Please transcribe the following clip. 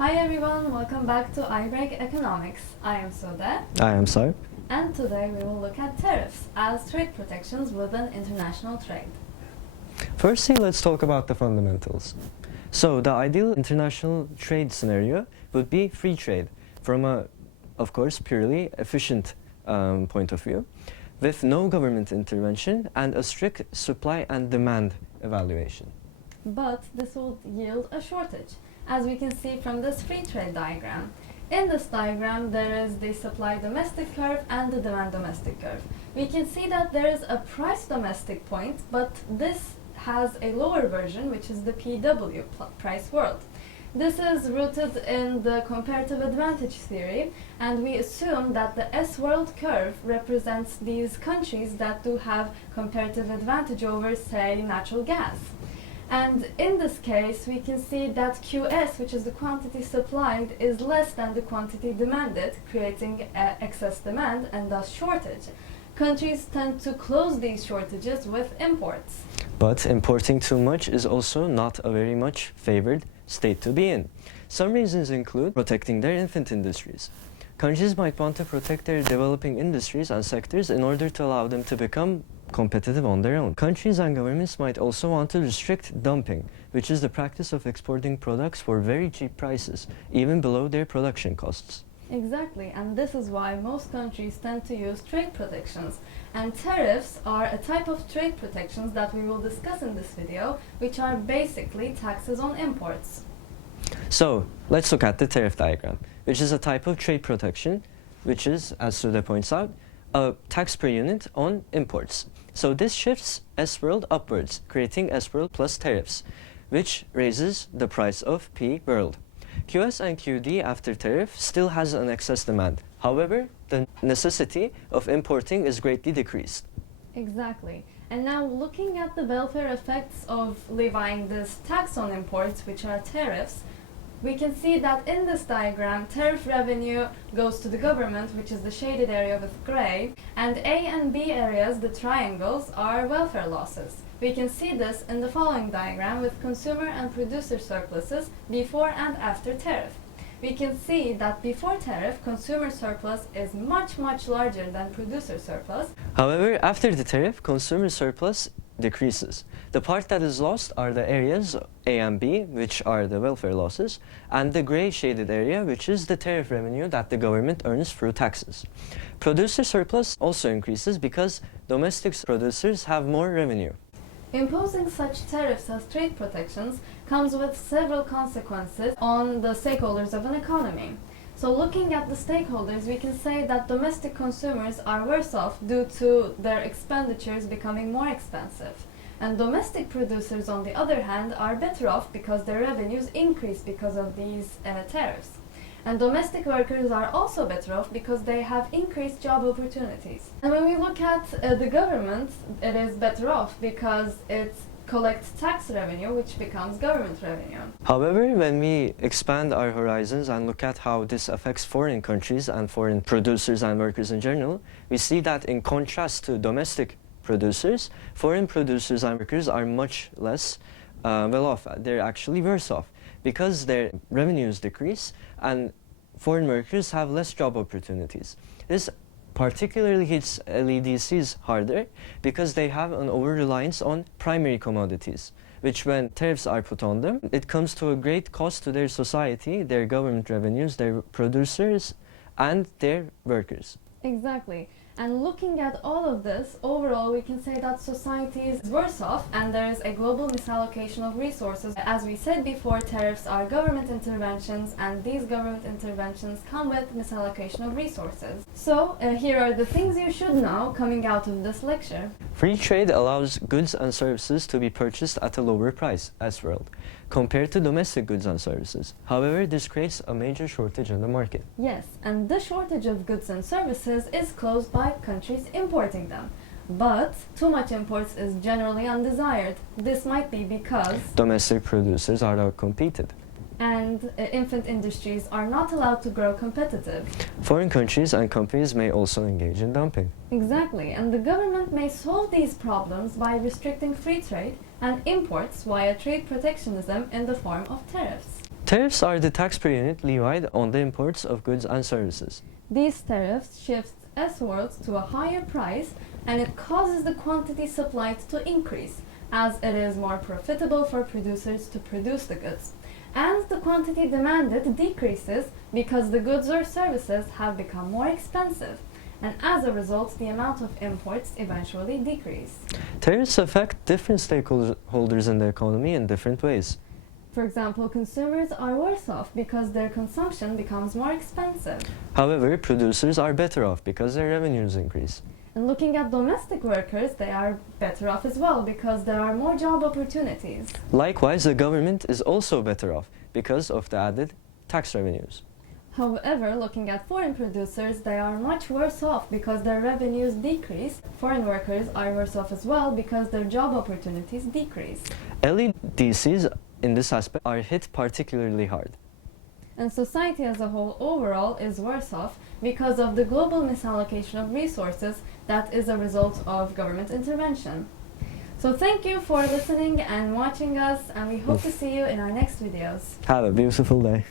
Hi everyone, welcome back to IBreak Economics. I am Sode, I am Sarp. and today we will look at tariffs as trade protections within international trade. Firstly, let's talk about the fundamentals. So, the ideal international trade scenario would be free trade from a, of course, purely efficient point of view, with no government intervention and a strict supply and demand evaluation. But this will yield a shortage, as we can see from this free trade diagram. In this diagram, there is the supply domestic curve and the demand domestic curve. We can see that there is a price domestic point, but this has a lower version, which is the PW, price world. This is rooted in the comparative advantage theory, and we assume that the S world curve represents these countries that do have comparative advantage over, say, natural gas. And in this case, we can see that QS, which is the quantity supplied, is less than the quantity demanded, creating excess demand and thus shortage. Countries tend to close these shortages with imports. But importing too much is also not a very much favored state to be in. Some reasons include protecting their infant industries. Countries might want to protect their developing industries and sectors in order to allow them to become competitive on their own. Countries and governments might also want to restrict dumping, which is the practice of exporting products for very cheap prices, even below their production costs. Exactly, and this is why most countries tend to use trade protections. And tariffs are a type of trade protections that we will discuss in this video, which are basically taxes on imports. So, let's look at the tariff diagram, which is a type of trade protection, which is, as Sude points out, a tax per unit on imports. So this shifts S-world upwards, creating S-world plus tariffs, which raises the price of P-world. QS and QD after tariff still has an excess demand. However, the necessity of importing is greatly decreased. Exactly. And now looking at the welfare effects of levying this tax on imports, which are tariffs, we can see that in this diagram, tariff revenue goes to the government, which is the shaded area with gray, and A and B areas, the triangles, are welfare losses. We can see this in the following diagram with consumer and producer surpluses before and after tariff. We can see that before tariff, consumer surplus is much larger than producer surplus. However, after the tariff, consumer surplus decreases. The part that is lost are the areas A and B, which are the welfare losses, and the gray shaded area, which is the tariff revenue that the government earns through taxes. Producer surplus also increases because domestic producers have more revenue. Imposing such tariffs as trade protections comes with several consequences on the stakeholders of an economy. So looking at the stakeholders, we can say that domestic consumers are worse off due to their expenditures becoming more expensive. And domestic producers, on the other hand, are better off because their revenues increase because of these tariffs. And domestic workers are also better off because they have increased job opportunities. And when we look at the government, it is better off because it collects tax revenue, which becomes government revenue. However, when we expand our horizons and look at how this affects foreign countries and foreign producers and workers in general, we see that in contrast to domestic producers, foreign producers and workers are much less well off. They're actually worse off because their revenues decrease and foreign workers have less job opportunities. This particularly hits LEDCs harder because they have an over-reliance on primary commodities, which when tariffs are put on them, it comes to a great cost to their society, their government revenues, their producers, and their workers. Exactly. And looking at all of this, overall we can say that society is worse off and there is a global misallocation of resources. As we said before, tariffs are government interventions and these government interventions come with misallocation of resources. So here are the things you should know coming out of this lecture. Free trade allows goods and services to be purchased at a lower price, S-world, compared to domestic goods and services. However, this creates a major shortage in the market. Yes, and the shortage of goods and services is caused by countries importing them. But too much imports is generally undesired. This might be because domestic producers are outcompeted. And infant industries are not allowed to grow competitive. Foreign countries and companies may also engage in dumping. Exactly, and the government may solve these problems by restricting free trade and imports via trade protectionism in the form of tariffs. Tariffs are the tax per unit levied on the imports of goods and services. These tariffs shift S-words to a higher price, and it causes the quantity supplied to increase, as it is more profitable for producers to produce the goods. And the quantity demanded decreases because the goods or services have become more expensive, and as a result, the amount of imports eventually decrease. Tariffs affect different stakeholders in the economy in different ways. For example, consumers are worse off because their consumption becomes more expensive. However, producers are better off because their revenues increase. And looking at domestic workers, they are better off as well because there are more job opportunities. Likewise, the government is also better off because of the added tax revenues. However, looking at foreign producers, they are much worse off because their revenues decrease. Foreign workers are worse off as well because their job opportunities decrease. LEDCs in this aspect are hit particularly hard. And society as a whole overall is worse off because of the global misallocation of resources that is a result of government intervention. So thank you for listening and watching us, and we hope to see you in our next videos. Have a beautiful day.